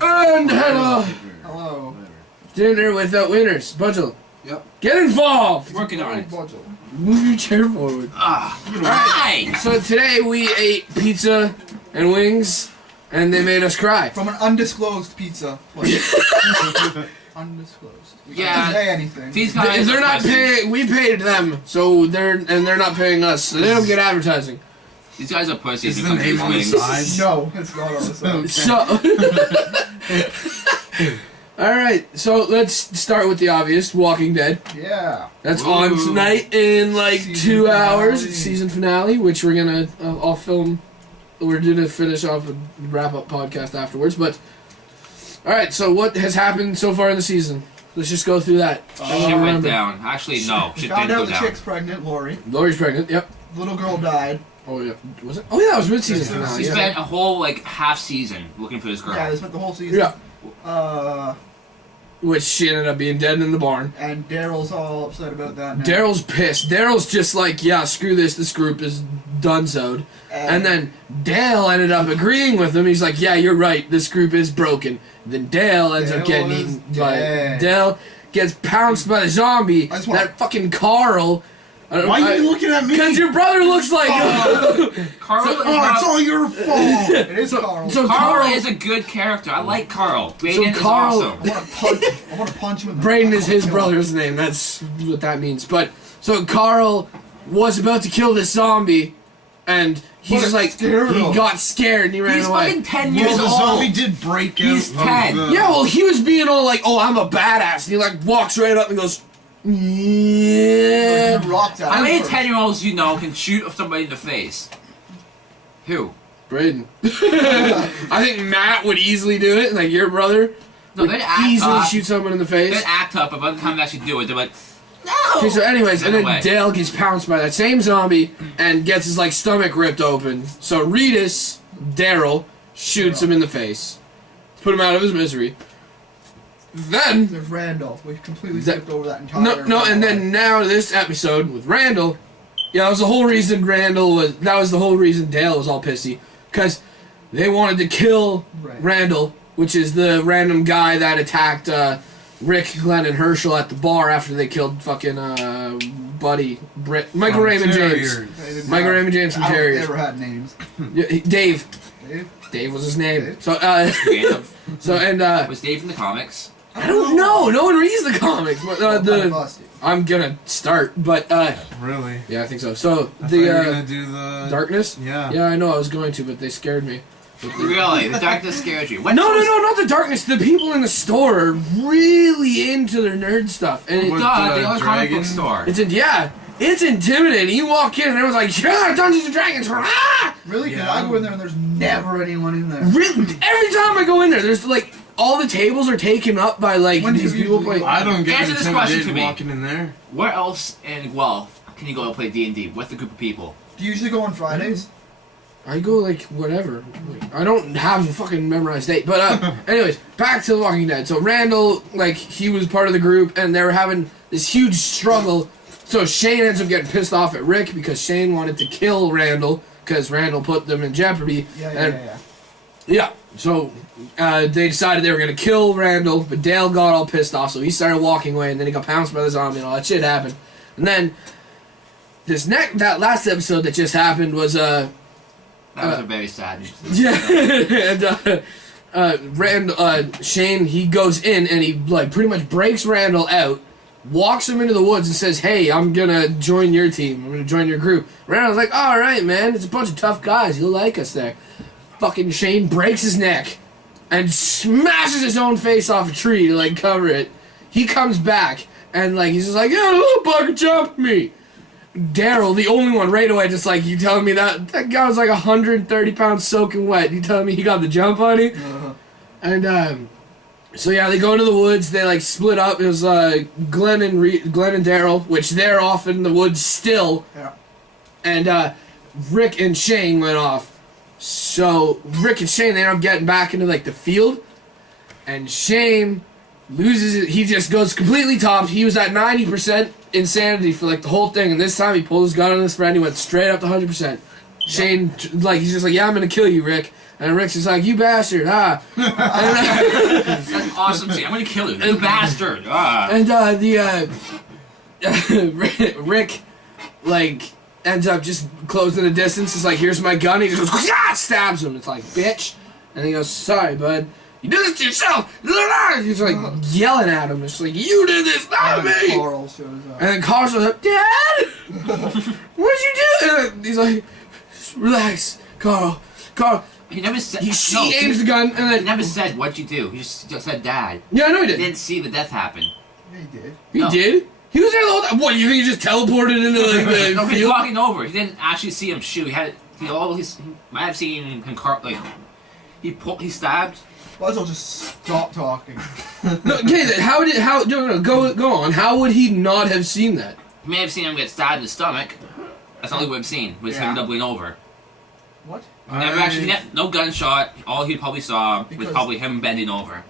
And hello. Hello. Dinner without winners. Budgel. Yep. Get involved. Working on it. Move your chair forward. Hi! So today we ate pizza and wings, and they made us cry. From an undisclosed pizza place. Undisclosed. We Yeah. can't say anything. These guys They're are not pussies. paying. We paid them, so they're not paying us, so they don't get advertising. These guys are pussies. Is when the it name comes on to the wings. side? No, it's not on the side. So. All right, so let's start with the obvious. Walking Dead. Yeah. That's Ooh. on tonight in like Season 2 hours. finale. Season finale, which we're gonna I'll film. We're gonna finish off a wrap up podcast afterwards. But all right, so what has happened so far in the season? Let's just go through that. I Shit wanna went remember. down. Actually, no. We Shit found didn't out go the down. chick's pregnant, Lori. Lori's pregnant. Yep. Little girl died. Oh yeah. Was it? Oh yeah, it was mid-season Yes, it was. finale. We Yeah. spent a whole half season looking for this girl. Yeah, they spent the whole season. Yeah. Which she ended up being dead in the barn. And Daryl's all upset about that now. Daryl's pissed. Daryl's just like, yeah, screw this. This group is done-so'd. And then Dale ended up agreeing with him. He's like, yeah, you're right. This group is broken. Then Dale ends up Dale getting is eaten by... dead. Dale gets pounced by the zombie. I just want- That fucking Carl... Why are you looking at me? Because your brother looks like... Carl So- is Oh, not- it's all your fault. It is Carl. so Carl Carl... is a good character. I like Carl. Braden is Carl- awesome. I want to punch him in the Braden is his kill him. brother's name. That's what that means. But so Carl was about to kill this zombie, and he's But just like scared he him. got scared and he ran He's away. fucking 10 Well, years the old. zombie did break out. He's of 10. the- Yeah, well, he was being all like, "Oh, I'm a badass," and he like walks right up and goes, "Yeah." He rocked out. How many 10-year-olds you know can shoot somebody in the face? Who? Braden. I think Matt would easily do it. Like your brother No, would they'd act easily up. shoot someone in the They'd face. act up, but by the time they actually do it, they're like, no! Okay, so anyways, and Run then away. Dale gets pounced by that same zombie and gets his like stomach ripped open. So Redis, Daryl, shoots him in the face to put him out of his misery. Then There's Randall. We completely That- skipped over that entire. no, and then now this episode with Randall. Yeah, that was the whole reason That was the whole reason Dale was all pissy, because they wanted to kill Right. Randall, which is the random guy that attacked Rick, Glenn, and Herschel at the bar after they killed fucking Buddy, Michael Raymond James. Terriers. They didn't Michael have- Raymond James from I don't think Terriers. They ever had names. Yeah, Dave. Dave? Dave was his name. Dave? So Dave. and Was Dave from the comics? I don't know. No one reads the comics. But I'm kinda the busted. I'm gonna start, but Really? yeah, I think so. So I thought you were the gonna do the darkness. Yeah. Yeah, I know I was going to, but they scared me. Really? The darkness scared you. What No, was- not the darkness. The people in the store are really into their nerd stuff, and What? Duh, the the other comic book dragon? store. it's intimidating. You walk in and everyone's like, "Yeah, Dungeons and Dragons!" Ah! Really? Because Yeah. I go in there and there's never anyone in there. Really, every time I go in there, there's like all the tables are taken up by like When do these you people usually playing. I don't get Answer this question to intimidated me. walking in there. Where else in Guelph can you go and play D&D with a group of people? Do you usually go on Fridays? I go like whatever. I don't have a fucking memorized date. But anyways, back to The Walking Dead. So Randall, like he was part of the group, and they were having this huge struggle. So Shane ends up getting pissed off at Rick because Shane wanted to kill Randall because Randall put them in jeopardy. Yeah, and yeah. yeah, so they decided they were gonna kill Randall, but Dale got all pissed off, so he started walking away, and then he got pounced by the zombie, and all that shit happened. And then that last episode that just happened was That was a very sad. yeah, and Shane, he goes in and he like pretty much breaks Randall out, walks him into the woods and says, "Hey, I'm gonna join your team. I'm gonna join your group." Randall's like, "All right, man. It's a bunch of tough guys. You'll like us there." Fucking Shane breaks his neck and smashes his own face off a tree to like cover it. He comes back and like he's just like, "Yeah, a little bugger jumped me." Daryl, the only one, right away, just like, "You telling me that guy was like 130 pounds soaking wet? You telling me he got the jump on you?" And so yeah, they go into the woods. They like split up. It was Glenn and Daryl, which they're off in the woods still. Yeah. And Rick and Shane went off. So Rick and Shane, they end up getting back into like the field, and Shane loses it. He just goes completely topped. He was at 90% insanity for like the whole thing, and this time he pulled his gun on his friend. He went straight up to 100%. Shane, like he's just like, "Yeah, I'm gonna kill you, Rick." And Rick's just like, you bastard, ah. That's an awesome scene. I'm gonna kill you, you bastard. Ah. And Rick, like, ends up just closing the distance. It's like, here's my gun. He just goes, ah, stabs him. It's like, bitch. And he goes, sorry, bud. You did this to yourself. He's like yelling at him. It's like, you did this, not me. Carl shows up. And then Carl's like, Dad, what'd you do? And he's like, relax, Carl. He never said. She aims the gun, and He then never said what'd you do. He just said dad. yeah, I know he He did. didn't see the death happen. Yeah, he did. He No. did. He was there the whole time. What? You think he just teleported into like the No, he's field? walking over. He didn't actually see him shoot. He might have seen him he stabbed. Might as well just stop talking. No, okay, then go on. How would he not have seen that? He may have seen him get stabbed in the stomach. That's all he would have seen. Was Yeah. him doubling over. What? No gunshot. All he probably saw was Because- probably him bending over.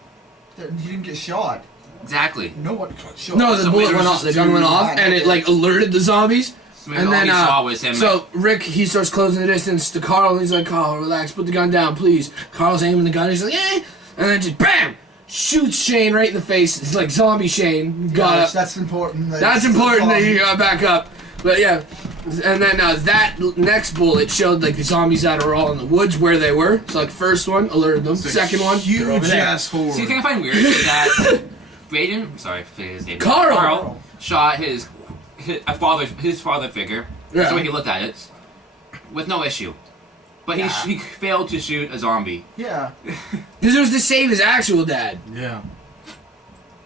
He didn't get shot. Exactly. No one got shot. No, the So bullet it was went off. just The gun went too off, bad. and it like alerted the zombies. So And all then he saw was him. so Rick, he starts closing the distance to Carl, and he's like, Carl, relax, put the gun down, please. Carl's aiming the gun. He's like, eh, and then just bam, shoots Shane right in the face. It's like zombie Shane got up. That's important. That's important that you got back up. But yeah, and then that next bullet showed like the zombies that were all in the woods where they were. So like first one alerted them. It's a Second one, they're over huge there. ass horde. See, the thing I find weird is that Braden, sorry, I forget his name. Carl. shot his father figure. Yeah. That's the way he looked at it, with no issue. But he failed to shoot a zombie. Yeah. Because it was to save his actual dad. Yeah.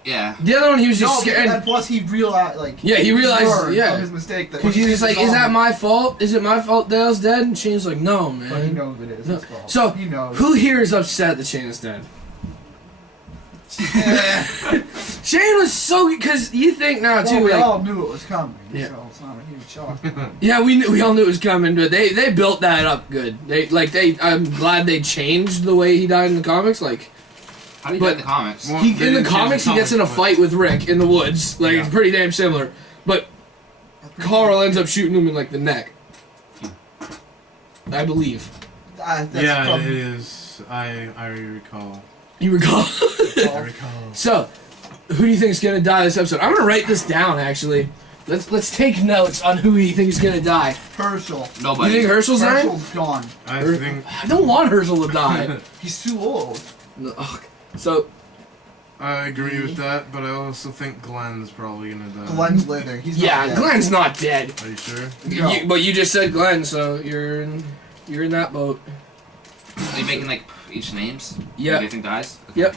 Yeah. The other one, he was just No, scared. and plus he realized, like, Yeah, he realized, learned yeah. from his mistake that. Because he's just like, is that zombie. my fault? Is it my fault Dale's dead? And Shane's like, no, But he man. knows it is No. his fault. So, he knows. who here is upset that Shane is dead? Shane was so, because you think now Well, too, we like, all knew it was coming, Yeah. so it's not a huge shock. yeah, we all knew it was coming, but they built that up good. I'm glad they changed the way he died in the comics. Like, How do you But- get the comics? Well, he, they in the didn't change comics, he gets in a comics, fight with Rick in the woods. Like, Yeah. it's pretty damn similar. But Carl ends up shooting him in like the neck. I believe. That's Yeah, from, it is. I recall. You recall? I recall. So, who do you think is gonna die this episode? I'm gonna write this down actually. Let's take notes on who you think is gonna die. Herschel. You Nobody. think Herschel's dying? Herschel's gone. I think I don't want Herschel to die. He's too old. No, ugh. So, I agree with that, but I also think Glenn's probably gonna die. Glenn's living. He's yeah, not dead. Glenn's not dead. Are you sure? No. But you just said Glenn, so you're in that boat. Are you making like each names? Yeah. Who do you think dies? Okay. Yep.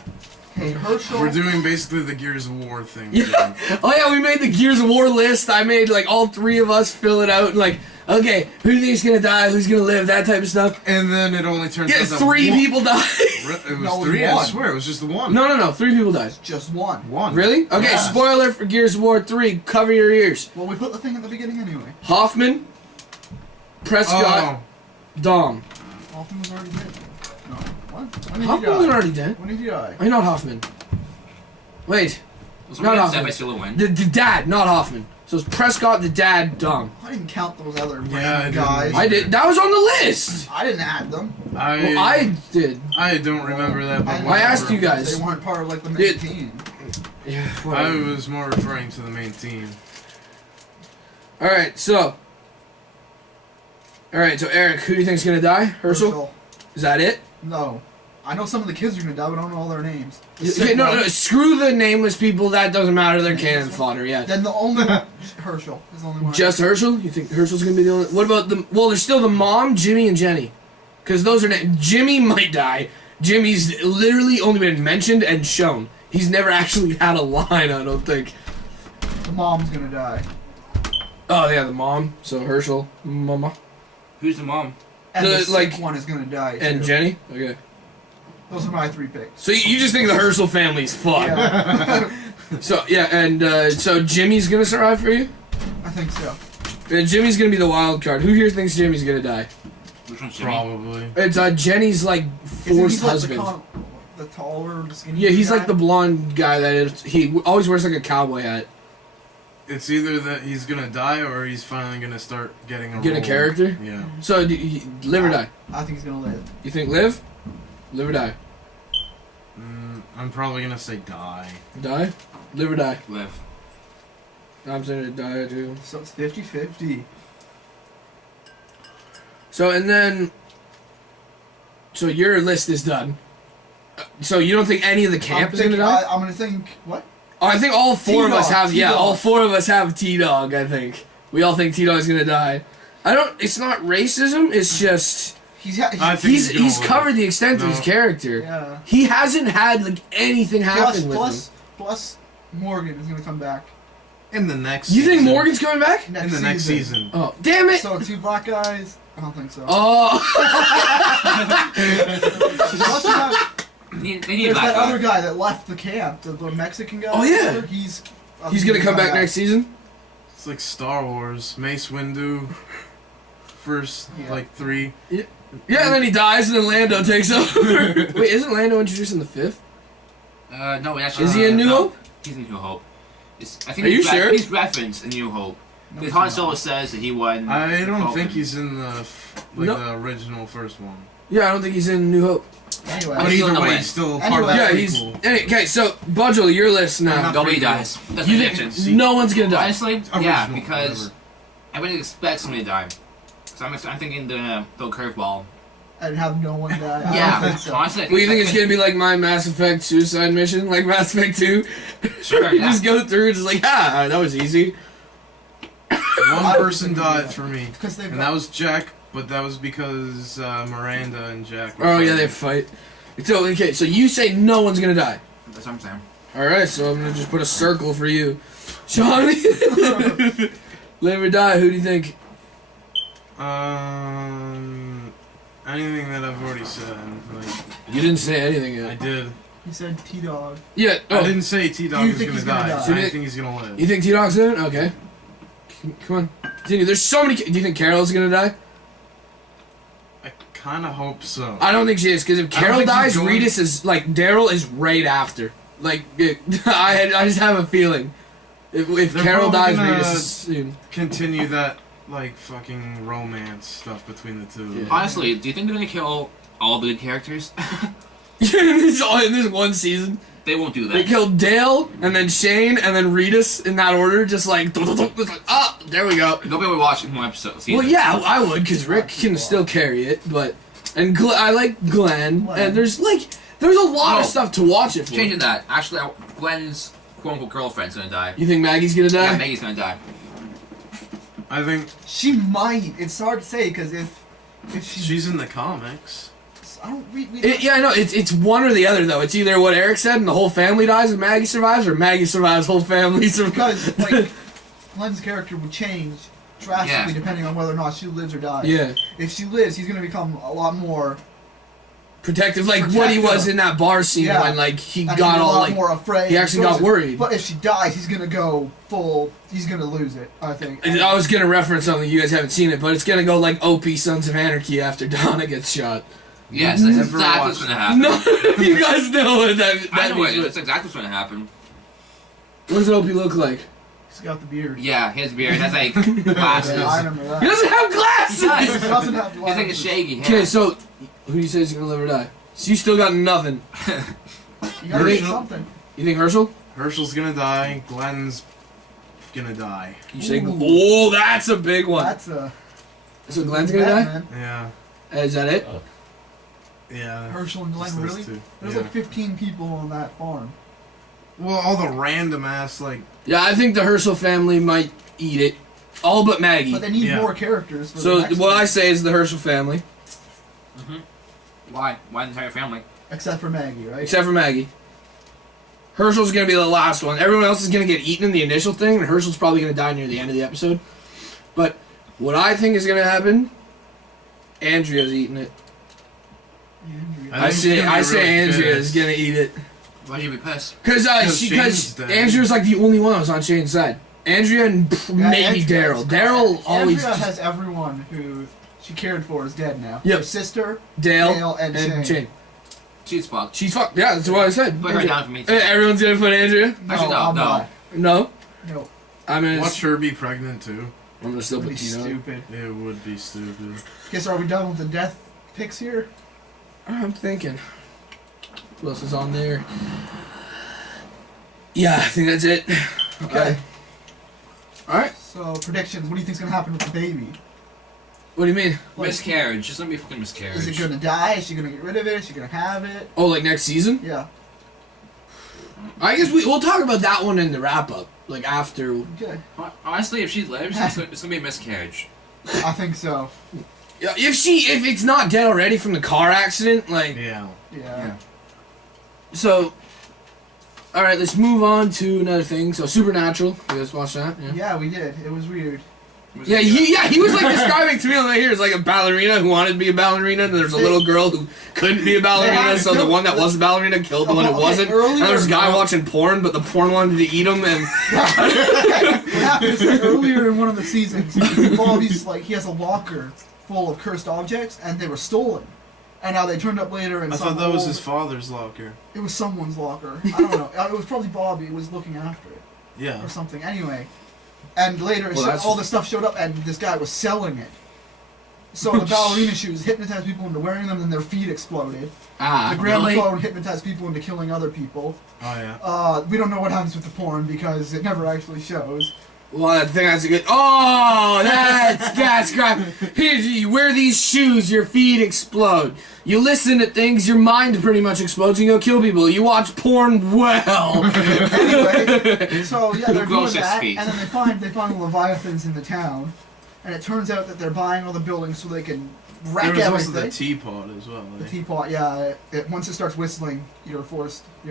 Hey, Herschel. We're doing basically the Gears of War thing. Yeah. Oh yeah, we made the Gears of War list. I made like all three of us fill it out and like, okay, who do you think's gonna die? Who's gonna live? That type of stuff. And then it only turns Yeah, out that 3 one- people died. It was No, it was 3, I one. swear. It was just the one. No, 3 people died. Just one. One. Really? Okay, Yeah. spoiler for Gears of War 3. Cover your ears. Well, we put the thing at the beginning anyway. Hoffman, Prescott, Oh. Dom. Hoffman was already dead. No. What? When did Hoffman he die? wasn't already dead. When did he die? I not Hoffman. Wait, Was Not somebody Hoffman. upset by Sula win? the dad, not Hoffman. So it's Prescott, the dad, Dom. I didn't count those other Yeah, I random didn't. guys. I did. That was on the list. I didn't add them. Well, I did. I don't remember that, but I asked you whatever. guys. They weren't part of like the main Did- team. Yeah. I was more referring to the main team. All right. So Eric, who do you think's gonna die? Herschel. Is that it? No. I know some of the kids are gonna die, but I don't know all their names. The Yeah, sick no, ones. screw the nameless people. That doesn't matter. They're cannon fodder. Yeah. Then the only Herschel is the only one. Just Herschel? You think Herschel's gonna be the only? What about the? Well, there's still the mom, Jimmy, and Jenny, because those are Jimmy might die. Jimmy's literally only been mentioned and shown. He's never actually had a line. I don't think. the mom's gonna die. Oh yeah, the mom. So Herschel, Mama, Who's the mom? And the The, sick like- one is gonna die. and too. Jenny. Okay. Those are my 3 picks. So you just think the Herschel family's fucked. Yeah. So yeah, and so Jimmy's gonna survive for you. I think so. Jimmy's gonna be the wild card. Who here thinks Jimmy's gonna die? Which one's Jimmy? Probably. It's Jenny's like Isn't forced he, like, husband. the taller, the skinny Yeah, he's guy? like the blonde guy that he always wears like a cowboy hat. It's either that he's gonna die or he's finally gonna start getting a Get a role. character? Yeah. So live or die? I think he's gonna live. You think live? Live or die. I'm probably gonna say die. Die. Live or die. Live. I'm saying die too. So it's 50-50. So and then. So your list is done. So you don't think any of the camp is gonna die? I'm gonna think what? Oh, I think all four of us T-Dog, have. Yeah, T-Dog. all four of us have T-Dog. I think we all think T-Dog's gonna die. I don't. It's not racism. It's just I think he's gonna live. covered the extent of his No. character. yeah. He hasn't had like anything happen with him. Plus Morgan is gonna come back In the next. You think season. Morgan's coming back? next In the next season. Oh, damn it! So 2 black guys? I don't think so. Oh, Plus you have- They need there's a black that guy. other guy that left the camp, the Mexican guy. Oh, yeah. He's he's gonna come back next season. It's like Star Wars. Mace Windu. First, Yeah. like 3. Yeah, and then he dies, and then Lando takes over. Wait, isn't Lando introduced in the 5th? No, actually. Is he in New no. Hope? He's in New Hope. I think Are you sure? He's referenced in New Hope. Because Han Solo says that he won. I don't Falcon. think he's in the No. the original first one. Yeah, I don't think he's in New Hope. Anyway, But But he's either still way, in the he's still Anyway. part of Yeah, the he's. prequel. Okay, so Budgel, your list now. Not Nobody prequel. dies. That's You predictions. think no one's gonna die? Honestly, yeah, Original, because whatever. everybody expects somebody to die. So I'm thinking the curveball. and have no one die. I Yeah, don't think so. honestly, I Well, you think it's gonna be like my Mass Effect suicide mission, like Mass Effect 2? Sure, You yeah. just go through, just like, that was easy. One person died for me, Because they've and got that was Jack. But that was because Miranda and Jack. were Oh yeah, fighting. they fight. So okay, so you say no one's gonna die. That's what I'm saying. All right, so I'm gonna just put a circle for you, Sean. Live or die? Who do you think? Anything that I've already said. Like, You didn't say anything I yet. did. He said T-Dog. Yeah. I Oh, didn't say T Dog You was think gonna he's gonna die. die? I So you- think he's gonna live. you think T-Dog's in it? Okay. Come on, continue. There's so many. Do you think Carol's gonna die? I kind of hope so. I don't think she is, because if I don't Carol think dies, she's going- Regis is like Daryl is right after. Like I just have a feeling. If They're Carol dies, probably gonna- Regis is soon. Continue that like fucking romance stuff between the two. Yeah. Honestly, do you think they're gonna kill all the good characters? in this one season. They won't do They that. killed Dale, and then Shane, and then Regis in that order, just like, it's like, oh, there we go. Nobody will watch more episodes. Well, yeah, I would, because Rick can still carry it, but, and I like Glenn, and there's a lot of Oh. stuff to watch it for. Changing that. Actually, Gwen's quote-unquote girlfriend's gonna die. You think Maggie's gonna die? Yeah, Maggie's gonna die. I think She might. It's hard to say because if she's in the comics. I don't we Yeah, I know, it's one or the other, though. It's either what Eric said, and the whole family dies, and Maggie survives, or Maggie survives, whole family survives. because like Glenn's character would change drastically Yeah. depending on whether or not she lives or dies. Yeah. If she lives, he's gonna become a lot more. Protective, like what he was in that bar scene Yeah. when, like, he and got he's a all, lot like, more afraid. he actually got worried. But if she dies, he's gonna go full. He's gonna lose it. I think. And I was gonna reference something, you guys haven't seen it, but it's gonna go like OP Sons of Anarchy after Donna gets shot. Yes, that's Never exactly watched what's gonna happen. No, you guys know what that I know means. it. That's exactly what's gonna happen. What does OP look like? He's got the beard. Yeah, his beard has like Yeah, glasses. I remember that. He doesn't have glasses! He does. He doesn't have He's like a glasses. shaggy hair. Okay, so, who do you say is gonna live or die? So you still got nothing. You gotta Herschel? do something. You think Herschel? Herschel's gonna die. Glenn's gonna die. You say, Ooh. oh, that's a big one. That's a. So Glenn's gonna die? man. Yeah. Is that it? Yeah. Herschel and just Glenn, those really? two. There's Yeah. like 15 people on that farm. Well, all the random ass like. Yeah, I think the Herschel family might eat it. All but Maggie. But they need Yeah. more characters. For So the next what one. I say is the Herschel family, Why? Why the entire family? Except for Maggie, right? except for Maggie. Herschel's gonna be the last one. Everyone else is gonna get eaten in the initial thing, and Herschel's probably gonna die near the end of the episode. But what I think is gonna happen, Andrea's eating it. Andrea. I I think say she's gonna be really Andrea's pissed. gonna eat it. Why'd you be pissed? Because Shane's dead. Andrea's like the only one that was on Shane's side. Andrea and maybe Andrea- Daryl. Daryl always Andrea just- has everyone who she cared for is dead now. Yep. Her sister, Dale, Dale, and and Shane. Shane. She's fucked. She's fucked. Yeah, that's what I said. Put her Andrea. down for me too. Everyone's gonna put Andrea. Actually, no, I'm no. not. No, No, I'm gonna. Watch her be pregnant too. I'm gonna still that'd put be Tino. stupid. It would be stupid. Guess are we done with the death picks here? I'm thinking. Who else is on there? Yeah, I think that's it. Okay. All right. So predictions. What do you think's gonna happen with the baby? What do you mean? Like, Miscarriage. It's gonna be a fucking miscarriage. is it gonna die? Is she gonna get rid of it? Is she gonna have it? Oh, like next season? Yeah. I guess we'll talk about that one in the wrap up, like after. Okay. Honestly, if she lives, it's gonna be a miscarriage. I think so. Yeah, if it's not dead already from the car accident, like Yeah. Yeah. so. All right, let's move on to another thing. So Supernatural, you guys watch that? Yeah. Yeah, we did. It was weird. Yeah, he was like describing to me right here. It's like a ballerina who wanted to be a ballerina, and there's a little girl who couldn't be a ballerina, so the one that was a ballerina killed the one who wasn't. And there's a guy watching porn, but the porn wanted to eat him, and What happened is that earlier in one of the seasons, Bobby's like he has a locker full of cursed objects, and they were stolen. And now they turned up later, and I some thought that was old- his father's locker. It was someone's locker. I don't know. It was probably Bobby who was looking after it Yeah. or something. Anyway, and later Well, that's- all the stuff showed up, and this guy was selling it. So the ballerina shoes hypnotized people into wearing them, and their feet exploded. The gramophone hypnotized people into killing other people. Oh yeah. We don't know what happens with the porn because it never actually shows. Well, I think that's a good. Oh, that's great. Here, you wear these shoes, your feet explode. You listen to things, your mind pretty much explodes, and you'll kill people. You watch porn, well. Anyway, so yeah, they're Who doing goes 6 that, feet? and then they find the Leviathans in the town, and it turns out that they're buying all the buildings so they can wreck There was everything. also the teapot as well. The eh? teapot, yeah. Once it starts whistling, you're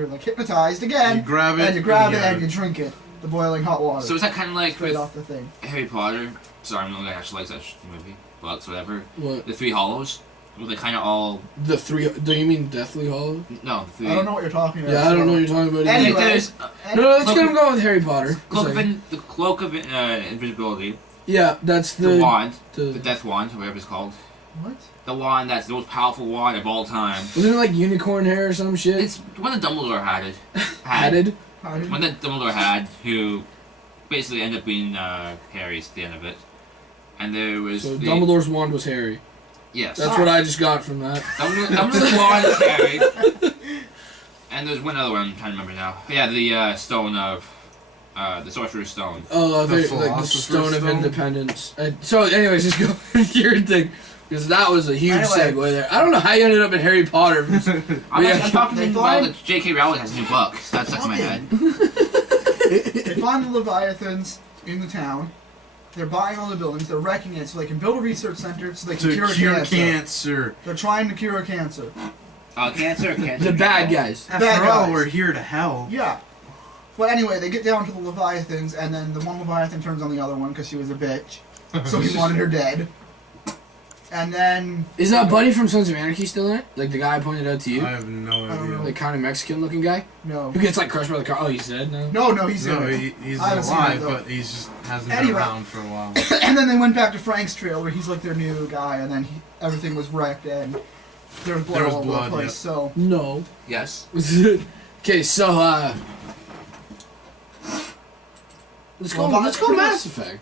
like hypnotized again. You grab it. and you grab it yeah. and you drink it. The boiling hot water. So is that kind of like straight with off the thing. Harry Potter? Sorry, I'm not gonna actually like that movie, books, whatever. What? The Three Hollows. Were they kind of all The three? Do you mean Deathly Hollow? no? The three. I don't know what you're talking about. Yeah, I don't so- know what you're talking about. I either. think Anyway. there's No, let's get him going with Harry Potter. cloak of Sorry. the cloak of invisibility, Yeah, that's the wand, the the death wand, whatever it's called, What? the wand that's the most powerful wand of all time. wasn't it like unicorn hair or some shit? It's one that Dumbledore had it. Added. How did One that Dumbledore had, who basically ended up being Harry's at the end of it. And there was So the, Dumbledore's wand was Harry. yes, That's what I just got from that. Dumbledore's wand is Harry. And there's one other one I'm trying to remember now. Yeah, the stone of the Sorcerer's Stone. Oh, The like the Philosopher's Stone of Stone? Independence. So, anyways, just go with your thing. Because that was a huge Anyway. segue there. I don't know how you ended up in Harry Potter. I'm Yeah. talking They about find- that J.K. Rowling has a new book. So that's stuck in my head. They find the Leviathans in the town. They're buying all the buildings. They're wrecking it so they can build a research center so they can To cure, cure cancer. cancer. They're trying to cure cancer. Cancer. The bad guys. After Bad all, guys. we're here to help. Yeah. But anyway, they get down to the Leviathans, and then the one Leviathan turns on the other one because she was a bitch. So he wanted her dead. And then Is that Buddy from Sons of Anarchy still in it? Like the guy I pointed out to you? I have no I don't know. idea. Like kind of Mexican looking guy? no, Who gets like crushed by the car? Oh, he's dead now? no, he's in No, it. he's I haven't seen alive, it, though. but he's just hasn't been Anyway. around for a while. And then they went back to Frank's trail where he's like their new guy, and then everything was wrecked and there was blood There was all over blood, the place. yeah. So No. Yes. Okay, so let's go. Well, Let's go pretty Mass much- Effect.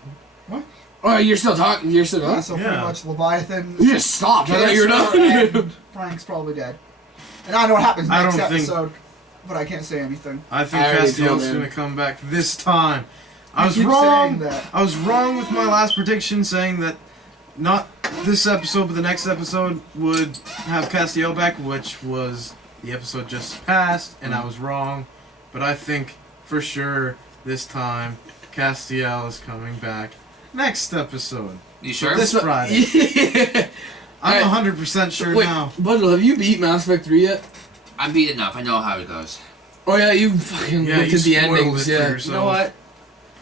What? Oh, you're still talking. You're still yeah, going. so Yeah. pretty much Leviathan. You just stopped. I thought you were Cancer, done. and Frank's probably dead. And I know what happens I next don't think- episode, but I can't say anything. I think I already Castiel's told him. gonna come back this time. I You was keep wrong. saying that. I was wrong with my last prediction, saying that not this episode, but the next episode would have Castiel back, which was the episode just passed, and I was wrong. But I think for sure this time Castiel is coming back next episode. You sure? This Friday. Yeah. I'm Alright. 100% sure Wait, now. Bundle, have you beat Mass Effect 3 yet? I'm beat enough. I know how it goes. Oh yeah, you fucking Yeah, looked you at the spoiled endings. it for Yeah. yourself. You know what?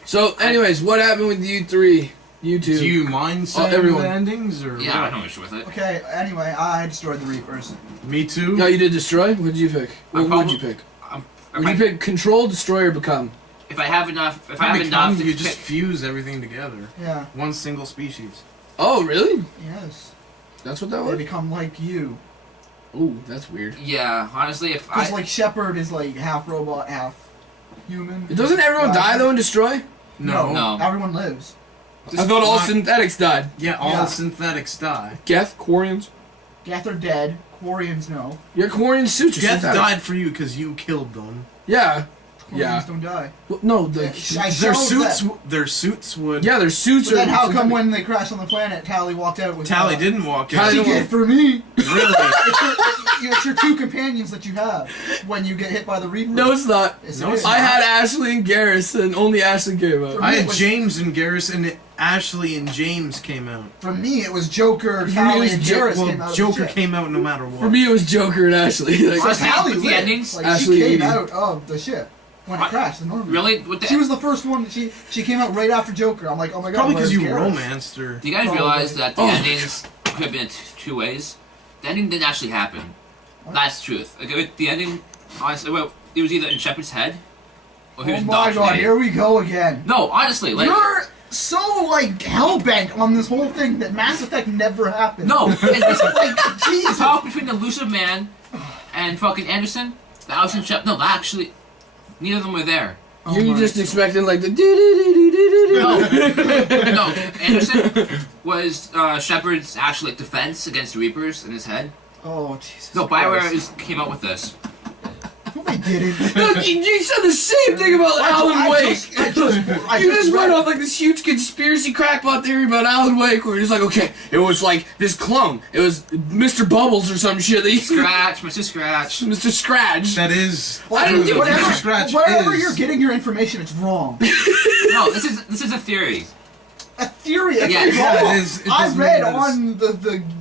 So, anyways, what happened with you three? You two? Do you mind saying everyone. the endings or Yeah, I what? have no issue with it. Okay, anyway, I destroyed the Reapers. Me too. No, you did destroy. What did you pick? What would you pick? If Would you I, pick control, destroy, or become? if I have enough, if I You have enough become, to you just pick, fuse everything together. Yeah, One single species. Oh, really? yes. That's what that They was. become like you. Ooh, that's weird. yeah, honestly, if Because I like Shepard is like half robot, half human. Doesn't everyone die though in destroy? No. Everyone lives. I thought all not- synthetics died. Yeah, all Yeah. synthetics die. Geth, Quarians. Geth are dead. Quarians no. Yeah, Quarian suits are Geth synthetic. died for you because you killed them. Yeah. Quarians Yeah. don't die. Well, no, the, I Their sold suits, that. their suits would. yeah, their suits So are. then how come synthetic. when they crashed on the planet, Tally walked out with Tally didn't walk out. Tally She didn't did for me. Really? It's your two companions that you have when you get hit by the Reaper. No, it's not. Yes, No, it it's is. I had Ashley and Garrus, and only Ashley came out. I it had was- James and Garrus, and Ashley and James came out. For me, it was Joker, For me, it Tally, was and Jo- Garrus came out Well, of Joker the ship. came out no matter what. For me, it was Joker and Ashley. Like, Honestly, Tally with the lived. endings, Like, Ashley she came Edie. out of the ship when it What? crashed. The Normandy. really? With the, She was the first one. She came out right after Joker. I'm like, oh my god. Probably because where's you Garrus? romanced her. do you guys Probably. realize that the Oh. endings could have been in two ways? The ending didn't actually happen. What? That's the truth. Like, the ending, honestly, well, it was either in Shepard's head or he was Oh my god, indoctrinated. here we go again. No, honestly, like You're so like hellbent on this whole thing that Mass Effect never happened. no, it's like the Jesus. talk between the Elusive Man and fucking Anderson. The House and Shep. No, actually, neither of them were there. Oh You're my- just expecting like the do-do-do-do-do-do-do. No, no. Anderson was Shepard's actual like defense against the Reapers in his head. Oh Jesus. No, Bioware Christ. came up with this. No, they didn't. No, you said the same thing about Alan Wake. I You just read went it. off like this huge conspiracy crackpot theory about Alan Wake, where he's like, okay, it was like this clone. It was Mr. Bubbles or some shit. That he, Scratch, Mr. Scratch. Mr. Scratch. That is. I didn't do Mr. whatever- Scratch Wherever is. you're getting your information, it's wrong. No, this is a theory. A theory. It's Yeah, wrong. yeah, it is. It I doesn't read mean that on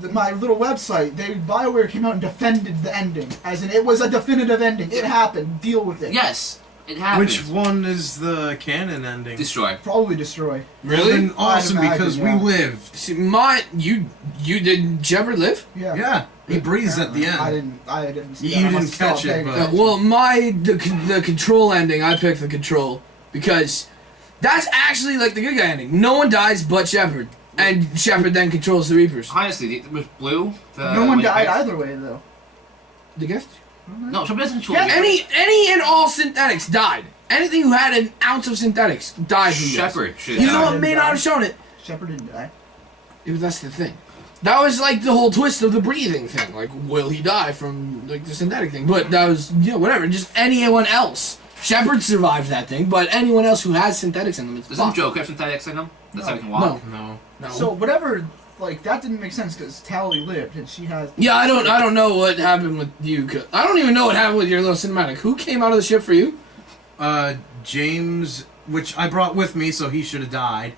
the my little website. Bioware came out and defended the ending, as in it was a definitive ending. It happened. Deal with it. Yes, it happened. Which one is the canon ending? Destroy. Probably destroy. Really? Then awesome I'd imagine, because yeah. we lived. See, you did Shepard live? Yeah. Yeah, he breathes at the end. I didn't. See You that. I didn't must stop catch it, paying but- attention. Well, the control ending, I picked the control because that's actually like the good guy ending. No one dies but Shepard, and Shepard then controls the Reapers. Honestly, it was Blue. No one died either way though. The gift? No, Shepard doesn't control. Yeah, the- Any and all synthetics died. Anything who had an ounce of synthetics died from this. Shepard should Even though die. it may not have shown it. Shepard didn't die. That's the thing. That was like the whole twist of the breathing thing. Like, will he die from like the synthetic thing? But that was whatever. Just anyone else. Shepard survived that thing, but anyone else who has synthetics in them is Doesn't fucked. Joker have synthetics in him? That's No. how he can walk. No. No. So whatever, like that didn't make sense because Tally lived and she has. Yeah, I don't know what happened with you. 'Cause I don't even know what happened with your little cinematic. Who came out of the ship for you? James, which I brought with me, so he should have died,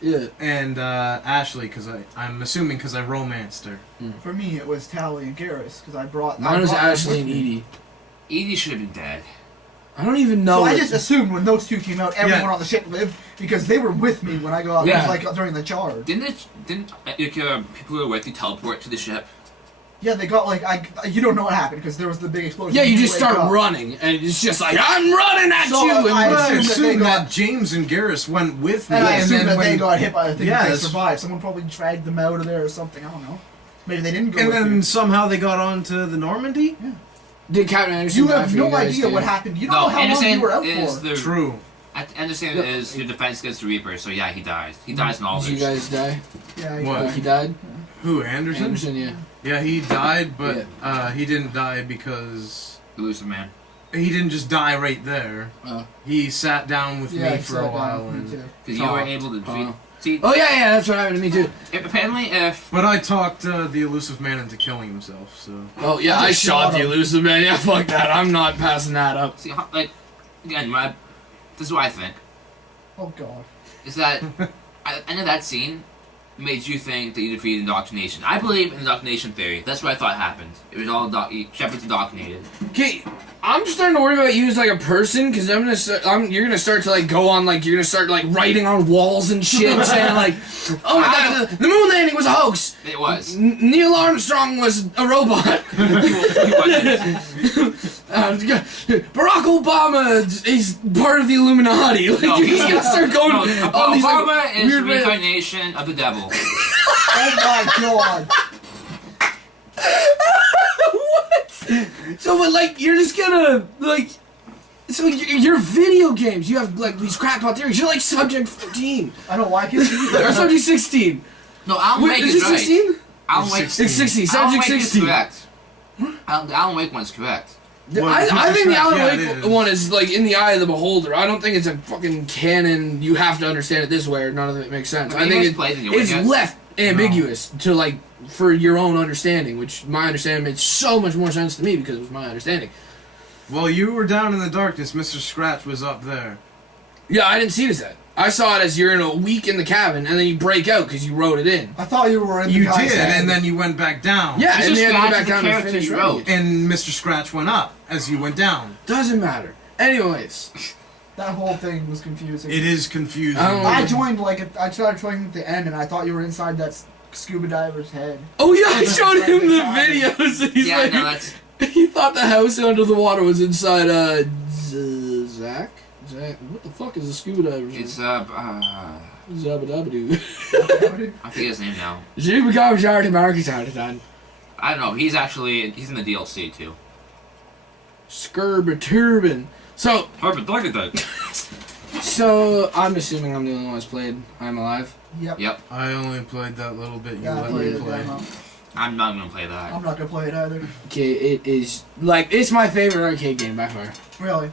Yeah. and Ashley, because I'm assuming because I romanced her. For me, it was Tally and Garrus because I brought. Mine was I brought them Ashley with and me. Edie. Edie should have been dead. I don't even know. So I what- just assumed when those two came out, everyone Yeah. on the ship lived because they were with me when I got Yeah. like during the charge. Didn't people who were with you teleport to the ship? Yeah, they got like you don't know what happened because there was the big explosion. yeah, you just wake start up. running, and it's just like I'm running at So, you. I And I assume that assume they that got- James and Garrus went with me, And I and assumed then that they when, got hit by the thing. Yeah, They that's- survived. Someone probably dragged them out of there or something. I don't know. Maybe they didn't go. and with then you. somehow they got onto the Normandy. did Captain Anderson You die have for no guys, idea too? what happened. You don't No, know how long Anderson you were out is for. the True. Anderson is your defense against the Reaper. So yeah, he dies. He dies in all Did you this. guys die? Yeah, What? Like he died? Who, Anderson? Anderson, yeah. Yeah, he died, but he didn't die because Elusive Man. he didn't just die right there. Oh. He sat down with Yeah, me he for sat a down while, with me and too. Because you were Talk. able to defeat. Oh. See, Oh yeah, that's what happened to me too. apparently if but I talked the elusive man into killing himself. So Oh yeah, I I just shot shot the him. elusive man. Yeah, fuck that. I'm not passing that up. see like again, this is what I think Oh god. is that at the end of that scene made you think that you defeated indoctrination. I believe in indoctrination theory. That's what I thought happened. It was all Shepard's indoctrinated. Okay, I'm starting to worry about you as like a person because you're gonna start to like go on like you're gonna start like writing on walls and shit saying like, oh my god, the moon landing was a hoax. It was. Neil Armstrong was a robot. Barack Obama is part of the Illuminati. Like No, you're just gonna start going no, on these Obama like, is the weird. reincarnation of the devil. Oh my god. What? So, but like, you're just gonna like. So your video games, you have like these crackpot theories. You're like Subject 14 I know why I can't see or that. Subject 16. No, Alan Wait, Wake is is it right. 16? Alan Wake. It's 16. Alan Subject Wake is 16. correct. Alan Wake one's correct. Well, I think the Mr. Alan Scratch, Wake it is. one is like in the eye of the beholder. I don't think it's a fucking canon. You have to understand it this way, or none of it makes sense. I think it's left ambiguous to like for your own understanding, which my understanding made so much more sense to me because it was my understanding. Well, you were down in the darkness. Mr. Scratch was up there. Yeah, I didn't see it as that. I saw it as you're in a week in the cabin, and then you break out because you wrote it in. I thought you were in the You guy's did, head. and then you went back down. Yeah, Mr. and then you Scratch go is back the down and character finish you writing wrote. it. And Mr. Scratch went up as you went down. Doesn't matter. Anyways, That whole thing was confusing. It is confusing. I joined I started joining at the end, and I thought you were inside that scuba diver's head. oh yeah, I Yeah, showed that's him right, the that's videos. And he's Yeah, like, no, that's he thought the house under the water was inside Zach. What the fuck is a scuba diver's name? it's Zabadabadoo. I forget his name now. I don't know. He's in the DLC too. Skirbaturban. So Perfect. Look at that. So I'm assuming I'm the only one who's played I'm Alive. Yep. Yep. I only played that little bit you Yeah, I let played me it. play. Demo. I'm not gonna play that. I'm not gonna play it either. Okay, it is like it's my favorite arcade game by far. Really?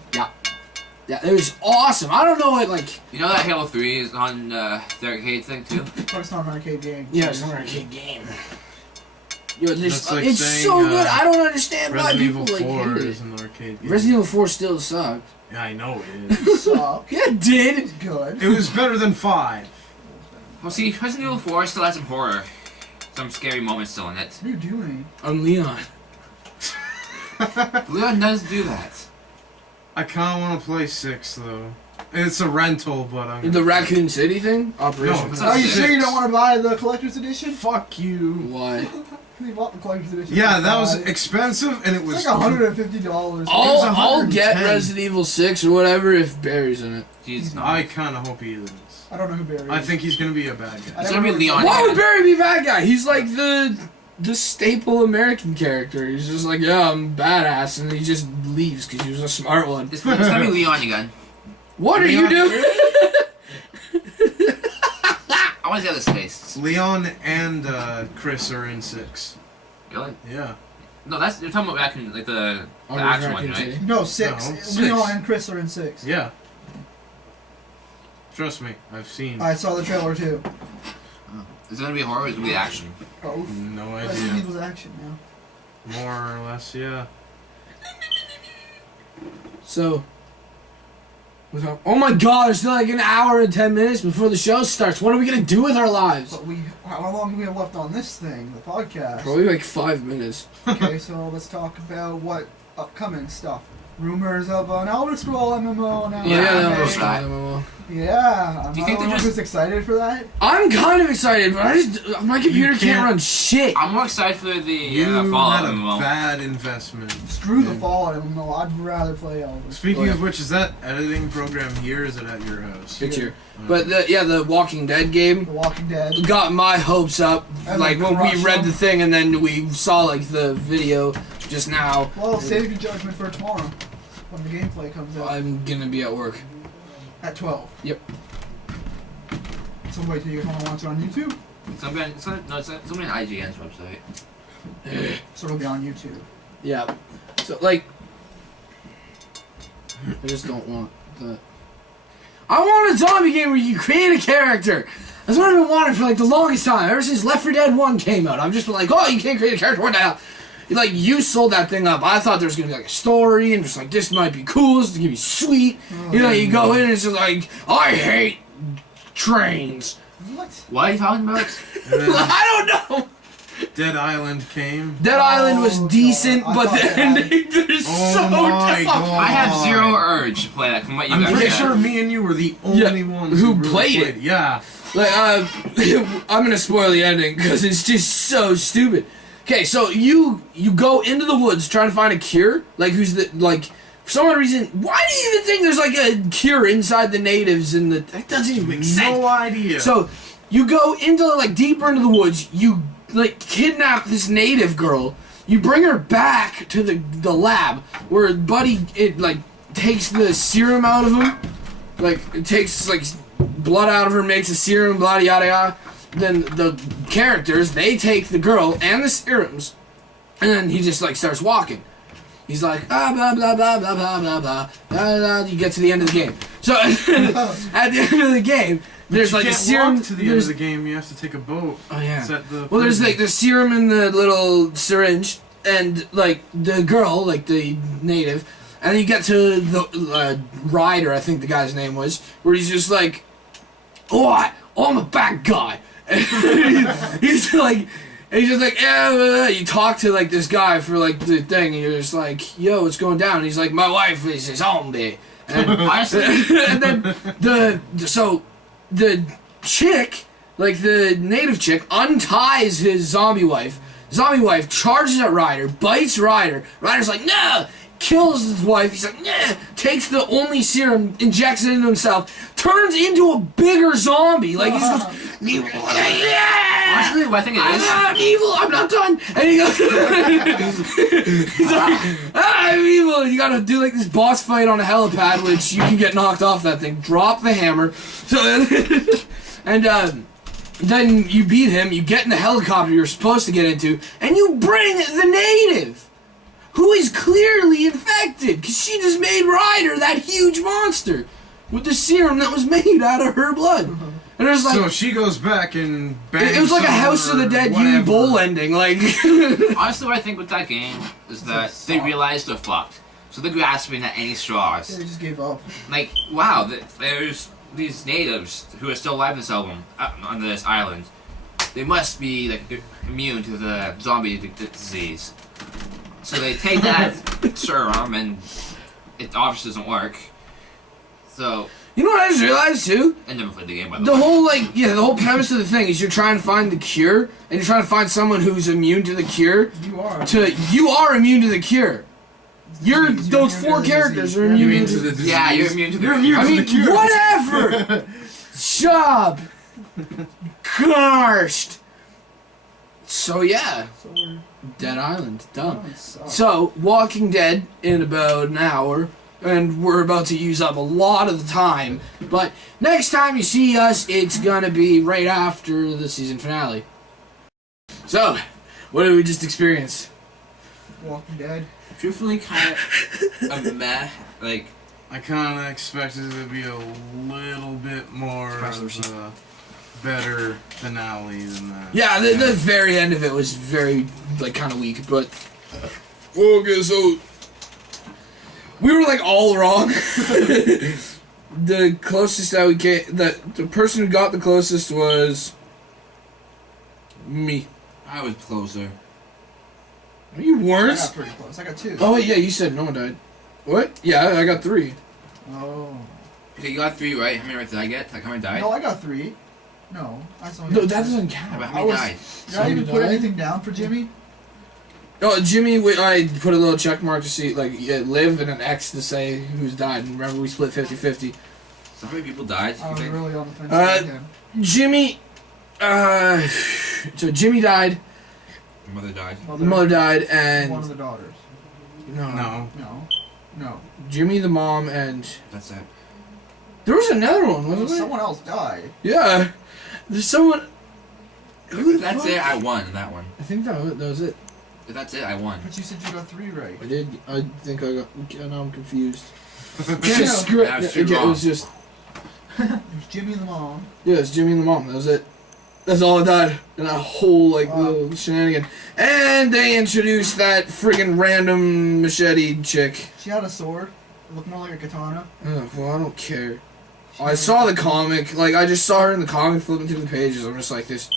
Yeah, it was awesome. I don't know what like. You know that Halo 3 is on the arcade thing too? But it's not an arcade game. Yeah, it's an arcade game. Yo, That's like it's saying, so good. I don't understand why Resident people Evil like 4 hate is it. an arcade game. Resident Evil 4 still sucked. Yeah, I know it is. Suck. Yeah, it did. It's good. It was better than 5. Well, see, Resident Evil 4 still has some horror, some scary moments still in it. What are you doing? I'm Leon. Leon does do that. I kind of want to play 6 though. It's a rental, but I'm. The Raccoon City thing? Operation. No, it's Are you Six. sure you don't want to buy the collector's edition? Fuck you. Why? You bought the collector's edition. Yeah, for that was $5. expensive, and it was It's like $150. I'll get 110. Resident Evil 6 or whatever if Barry's in it. He's not. I kind of hope he is. I don't know who Barry is. I think he's gonna be a bad guy. I It's never gonna be really- Leon. Why would Barry be a bad guy? He's like the staple American character. He's just like, yeah, I'm badass, and he just leaves because he was a smart one. It's gonna be Leon again. What are you Leon- doing? I want to see other space. Leon and Chris are in 6. Really? Yeah. No, you're talking about Raccoon, like the Oh, actual one, Raccoon right? City. No, 6. No, 6. Leon and Chris are in 6. Yeah. Trust me, I've seen. I saw the trailer too. Is it gonna be horror or is it gonna be action? Oh, No Resident idea. Evil's action now. More or less, yeah. So, oh my God! There's still like an hour and 10 minutes before the show starts. What are we gonna do with our lives? But how long do we have left on this thing, the podcast? Probably like 5 minutes. Okay, so let's talk about what upcoming stuff. Rumors of an Elder Scroll MMO now. Yeah, that okay. was fine. Yeah, I'm Do you not think the they're one just- who's excited for that. I'm kind of excited, but my computer can't can't- run shit. I'm more excited for the You Fallout had a MMO. bad investment. Screw the Yeah. Fallout MMO. I'd rather play Elder. Speaking Oh, yeah. of which, is that editing program here? Or is it at your house? Picture. But the Walking Dead game The Walking Dead. got my hopes up. And Like when we crushed read them. the thing and then we saw like the video just now. Well, save your judgment for tomorrow when the gameplay comes out I'm gonna be at work. at 12. Yep. So wait till you get home and watch it on YouTube. It's somebody on IGN's website. So it'll be on YouTube. Yeah. So like, I just don't want the. I want a zombie game where you create a character. That's what I've been wanting for like the longest time. Ever since Left 4 Dead 1 came out, I've just been like, oh, you can't create a character. What the hell? Like you sold that thing up. I thought there was gonna be like a story and just like this might be cool. This is gonna be sweet. You know, you go in and it's just like I hate trains. What? What are you talking about? And then I don't know. Dead Island came. Dead Island was God. decent, I but thought the that- ending is Oh so my tough. God. I have zero urge to play that from what you I'm guys pretty said. sure me and you were the only ones who really played it. Yeah. Like, I'm gonna spoil the ending because it's just so stupid. Okay, so you go into the woods trying to find a cure. Like, for some reason, why do you even think there's like a cure inside the natives? That doesn't even make sense. No idea. So you go into like deeper into the woods. You like kidnap this native girl. You bring her back to the lab where Buddy takes the serum out of him. Like it takes like blood out of her, makes a serum, blah yada yada. Then the characters they take the girl and the serums, And then he just like starts walking. He's like, blah, blah, blah, blah, blah, blah, blah, blah, blah, blah. You get to the end of the game. So, at the end of the game, there's like a serum. Walk to the end of the game, you have to take a boat. Oh, yeah. Well, there's like the serum in the little syringe, and like the girl, like the native, and then you get to the Ryder, I think the guy's name was, where he's just like, oh, I'm a bad guy. he's like, and he's just like, yeah, you talk to like this guy for like the thing, and you're just like, yo, what's going down? And he's like, my wife is a zombie. And, and then the chick, like the native chick, unties his zombie wife. Zombie wife charges at Ryder, bites Ryder. Ryder's like, no! Kills his wife. He's like, nah! Takes the only serum, injects it into himself, turns into a bigger zombie. Like, he's just, yeah! Honestly, what I think it is. I'm evil, I'm not done! And he goes, he's like, I'm evil! You gotta do like this boss fight on a helipad, which you can get knocked off that thing. Drop the hammer. So, and, then you beat him, you get in the helicopter you're supposed to get into, and you bring the native, who is clearly infected, because she just made Ryder that huge monster with the serum that was made out of her blood. And it was like, so she goes back and bangs. it was like a House of the Dead Uni Bowl ending. Like, honestly, what I think with that game is that they realized they're fucked, so they're grasping at any straws. They just gave up. Like, wow, there's these natives who are still alive in this album on this island. They must be like immune to the zombie disease. So they take that serum, and it obviously doesn't work. So you know what I just realized too? I never played the game, by the way. The whole premise of the thing is you're trying to find the cure, and you're trying to find someone who's immune to the cure. You are immune to the cure. Those four characters are immune to the disease. Yeah, you're immune to the cure. Whatever! Shut up! Gosh! So yeah. Dead Island. Done. So, Walking Dead in about an hour, and we're about to use up a lot of the time, but next time you see us, it's gonna be right after the season finale. So, what did we just experience? Walking Dead. Truthfully, kind of a meh. Like, I kind of expected it to be a little bit more better finale than that. Yeah, the very end of it was very, like, kind of weak, but... Okay, so... We were, like, all wrong. The closest that we get... The person who got the closest was... me. I was closer. You I weren't? got pretty close. I got 2. Oh, yeah, you said no one died. What? Yeah, I got 3. Oh. Okay, you got 3 right. How many right did I get? Like, how many died? No, I got 3. No, I saw. No, that doesn't count. How many died? Did I even put anything down for Jimmy? Oh, Jimmy, I put a little check mark to see, like, live and an X to say who's died. And remember, we split 50-50. So how many people died? I You was think? really on the fence again. Jimmy, so Jimmy died. Your mother died. Mother died, and One of the daughters. no, No. Jimmy, the mom, and That's it. there was another one, wasn't there? Someone else died. Yeah, there's someone. Who the That's fuck? it. I won in that one. I think that was it. If that's it, I won. But you said you got 3 right. I did. I think I got. Now I'm confused. Yeah, Just screw it. That was too It wrong. was just. It was Jimmy and the mom. Yeah, it's Jimmy and the mom. That was it. That's all I died in that whole like Wow. little shenanigan. And they introduced that friggin' random machete chick. She had a sword. It looked more like a katana. Well, I don't care. She I had- saw the comic. Like I just saw her in the comic, flipping through the pages. I'm just like this.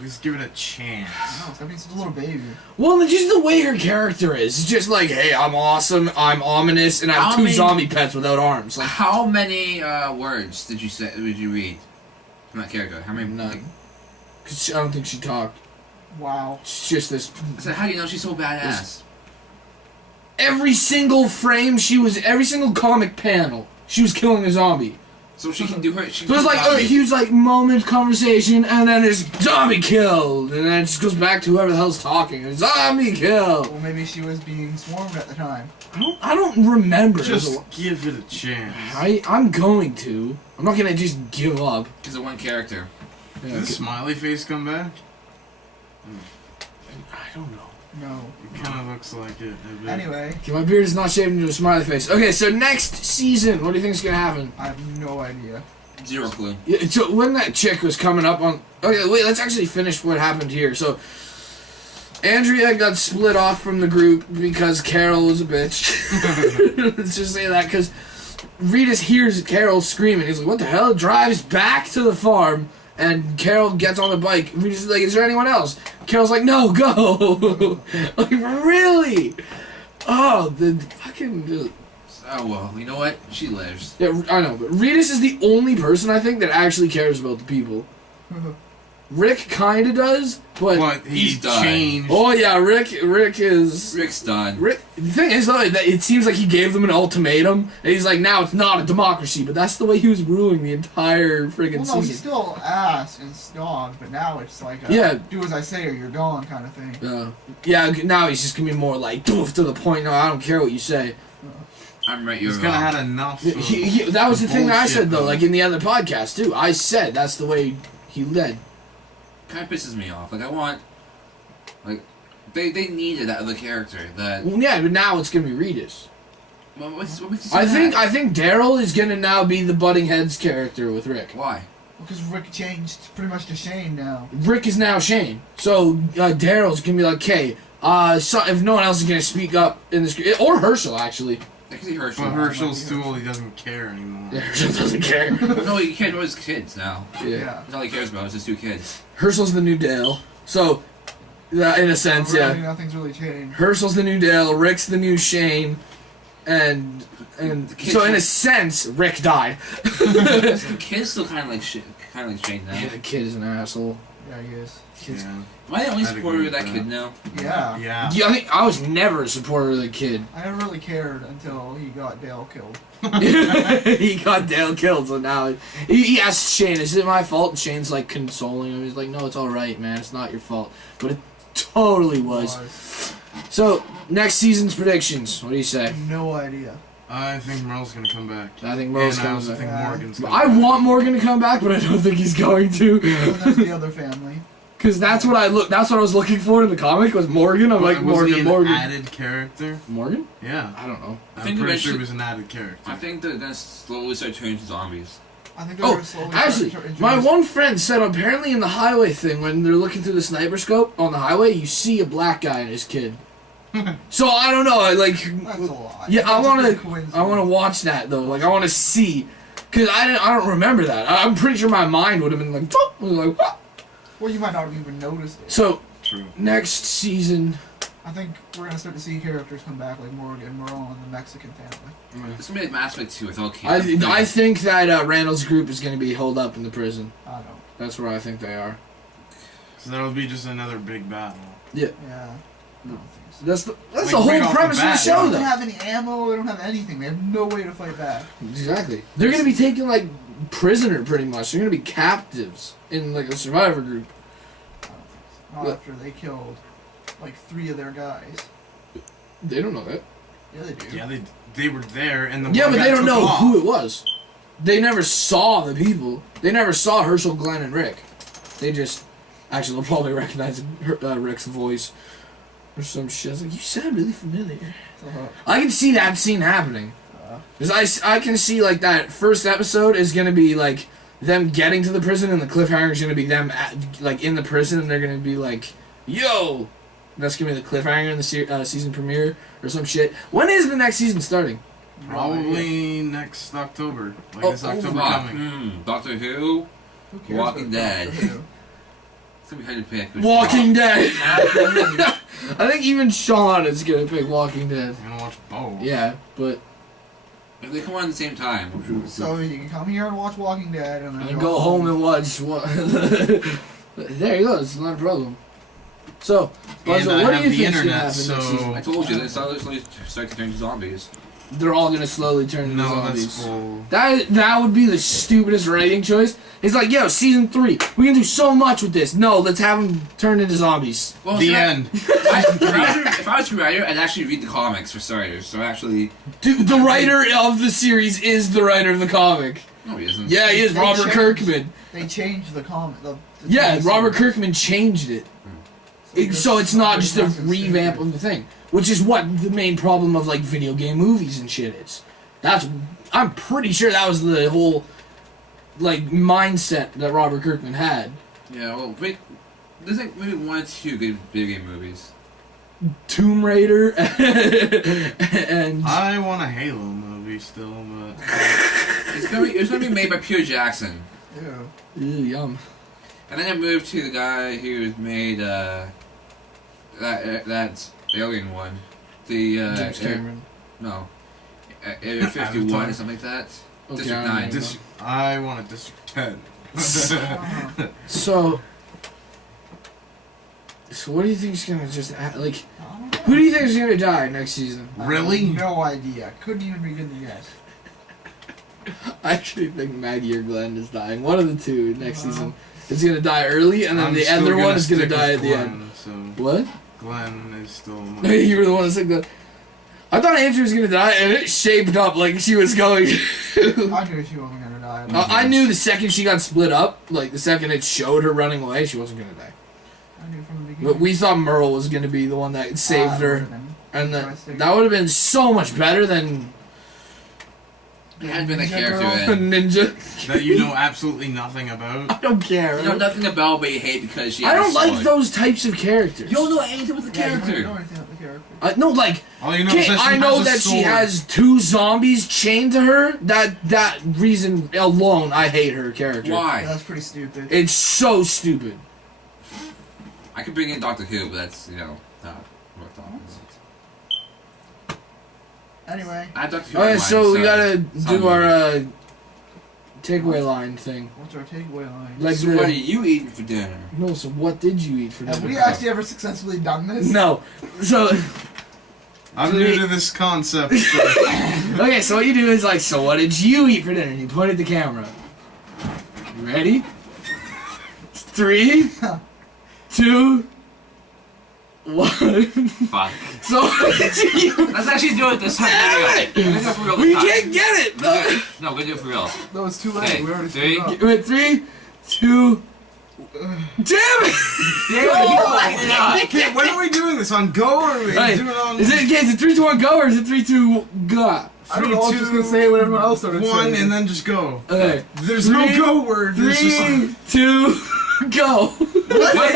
Just give it a chance. No, that means it's a little baby. Well, just the way her character is. It's just like, hey, I'm awesome. I'm ominous, and I have How 2 many- zombie pets without arms. Like How many words did you read from that character? How many? none. Cause I don't think she talked. Wow. It's just this. So how do you know she's so badass? Every single frame she was, every single comic panel, she was killing a zombie. So she can do her. So it's like, he was like, moment moment," and then there's zombie killed, and then it just goes back to whoever the hell's talking. Zombie killed. Well, maybe she was being swarmed at the time. I don't remember. Just give it a chance. I'm going to. I'm not gonna just give up. Because of one character. Yeah, Did the smiley face come back? I don't know. No. It kind of looks like it. A bit. Anyway, Okay, my beard is not shaved into a smiley face. Okay, so next season, what do you think is gonna happen? I have no idea. Zero clue. Yeah, so when that chick was coming up on... Okay, wait, let's actually finish what happened here. So, Andrea got split off from the group because Carol was a bitch. Let's just say that, because Rita hears Carol screaming. He's like, what the hell? Drives back to the farm, and Carol gets on the bike. Rita's like, is there anyone else? Carol's like, no, go! Like, really? Oh, the fucking... Oh well, you know what? She lives. Yeah, I know, but Rita's is the only person, I think, that actually cares about the people. Rick kinda does, but he's He's done. changed. oh yeah, Rick is Rick's done. Rick. The thing is though, that it seems like he gave them an ultimatum, and he's like, now it's not a democracy, but that's the way he was ruling the entire friggin' Well, no, he's season. still ass and dog, but now it's like, Yeah. do as I say or you're gone kind of thing. Yeah, now he's just gonna be more like doof to the point. No, I don't care what you say. I'm right. You're He's kind of wrong. had enough. That was the thing that I bullshit, said though, though. like in the other podcast too. I said that's the way he led. Kind of pisses me off. Like I want, like, they needed that other character. That Well, yeah, but now it's gonna be Rita's. what makes you say I that? think Daryl is gonna now be the butting heads character with Rick. Why? Because Rick changed pretty much to Shane now. Rick is now Shane, so Daryl's gonna be like, okay, so if no one else is gonna speak up in this, or Herschel actually. I can see Herschel. But Herschel's too old. He doesn't care anymore. Yeah, Herschel doesn't care. No, he cares about his kids now. Yeah. That's all he cares about is his two kids. Herschel's the new Dale. So, in a sense, Really, yeah. nothing's really changed. Herschel's the new Dale. Rick's the new Shane, and kids so in a are- sense, Rick died. The kids still kind of like shit. Kind of like Shane now. Yeah, the kid is an asshole. Yeah, he is. Kid's- Yeah. Am I the only I'd supporter agree of that with kid that. now? Yeah. Yeah. Yeah, I think I was never a supporter of the kid. I never really cared until he got Dale killed. He got Dale killed, so now he asked Shane, "Is it my fault?" And Shane's like consoling him. He's like, "No, it's all right, man. It's not your fault." But it totally was. So next season's predictions. What do you say? No idea. I think Merle's gonna come back. I think Merle's And I coming also back. think Yeah. Morgan's gonna I come back. want Morgan to come back, but I don't think he's going to. And there's the other family. Because that's what That's what I was looking for in the comic was Morgan. I'm like Was he Morgan, an Morgan. added character? Morgan? Yeah. I don't know. I I'm think pretty sure eventually- he was an added character. I think they're gonna slowly start turning to zombies. I think they're Oh, gonna slowly actually, start to my introduce- one friend said apparently in the highway thing, when they're looking through the sniper scope on the highway, you see a black guy and his kid. So I don't know. That's a lot. Yeah, I That's a want big to. coincidence. I want to watch that though. Like I want to see, cause I don't remember that. I'm pretty sure my mind would have been like, "Pop!" I was like, what? Well, you might not have even noticed it. So True. next season, I think we're gonna start to see characters come back like Morgan, Merle, and the Mexican family. It's gonna be like Mass Effect 2 with all kids. I think that Randall's group is going to be holed up in the prison. I don't. That's where I think they are. So that'll be just another big battle. Yeah. I don't think so. That's the Like, whole right off the premise of the bat, show, They don't though. have any ammo. They don't have anything. They have no way to fight back. Exactly. They're gonna be taken like prisoner, pretty much. They're gonna be captives in like a survivor group. I don't think so. Not What? after they killed like 3 of their guys. They don't know that. Yeah, they do. Yeah, they were there, and the Yeah, one but guy they don't took know off. who it was. They never saw the people. They never saw Herschel, Glenn, and Rick. They just actually they'll probably recognize Rick's voice or some shit. I was like, you sound really familiar. I can see that scene happening. Because I can see like that first episode is gonna be like them getting to the prison, and the cliffhanger is gonna be them like in the prison, and they're gonna be like, "Yo," that's gonna be the cliffhanger in the season premiere or some shit. When is the next season starting? Probably next October. Like Oh, this October Fuck. coming. Doctor Who? Who cares Walking about Dead. Doctor Who? It's gonna be hard to pick. which Walking Dead. Yeah. I think even Sean is gonna pick Walking Dead. I'm gonna watch both. Yeah, but If they come on at the same time. So you can come here and watch Walking Dead, and then and go home and watch. There you go. It's not a problem. So, And Buzzle, I what have do you the think's gonna internet, happen so next season? I told you, they slowly start to turn to zombies. They're all gonna slowly turn into No, zombies. that's bull. That would be the stupidest writing choice. It's like, yo, season 3, we can do so much with this. No, let's have them turn into zombies. Well, The see, end. if I was a writer, I'd actually read the comics for starters. So actually, Dude, the writer of the series is the writer of the comic. no, he isn't. Yeah, he is. They Robert changed- Kirkman. They changed the comment. The Yeah, TV Robert series. Kirkman changed it. So it's not just a revamp of the thing, which is what the main problem of like video game movies and shit is. I'm pretty sure that was the whole like mindset that Robert Kirkman had. Yeah, well, there's like maybe 1 or 2 good video game movies. Tomb Raider and I want a Halo movie still, but It's gonna be made by Peter Jackson. Ew. Ew, yum. And then I moved to the guy who made that Alien one, the James Cameron. no, Area 51 or something like that. Okay, District I don't 9. know. I want a District 10. So what do you think's gonna just like? Who do you think is gonna die next season? Really? No idea. Couldn't even begin to guess. I actually think Maggie or Glenn is dying. One of the two next season is gonna die early, and then I'm the still other one is gonna stick die with at the end. Glenn, So What? Glenn is still my... You were the one that said that. I thought Andrew was gonna die, and it shaped up like she was going. I knew she wasn't gonna die. I knew the second she got split up, like the second it showed her running away, she wasn't gonna die. I knew from the beginning. But we thought Merle was gonna be the one that saved her, and interesting. that would have been so much better than It had been a Ninja character Girl. a in. ninja. That you know absolutely nothing about. I don't care. You know nothing about, but you hate because she. I has don't a like sword. those types of characters. You don't know anything with the Yeah, you don't character. know anything about the character. No, like All you know is that she I know has a that she sword. has 2 zombies chained to her. That reason alone, I hate her character. Why? That's pretty stupid. It's so stupid. I could bring in Doctor Who, but that's not what we're talking about. Anyway, I have Doctor Who. Okay, in so mind, we gotta it's do not our movie. takeaway line thing. what's our takeaway line? Like So what are you eating for dinner? no, so what did you eat for Have dinner? we actually ever successfully done this? No. So I'm new to this concept. So okay, so what you do is like, so what did you eat for dinner? You point at the camera. You ready? 3, 2, 1. Fuck. So what did you eat? Let's actually do it this time. Damn We're gonna do it for real We this time. can't get it. No. No, we're gonna do it for real. No, it's too late. Okay, We already 3. screwed up. Wait, 3, 2. Damn it! okay, when are we doing this? On go or are we Right. doing it on... Is it 3, 2, 1, go, or is it 3, 2, go? I don't know, I was just gonna say what everyone else started 1 saying. and then just go. Okay. There's 3, no go word. There's just... 3, 2, go. Wait.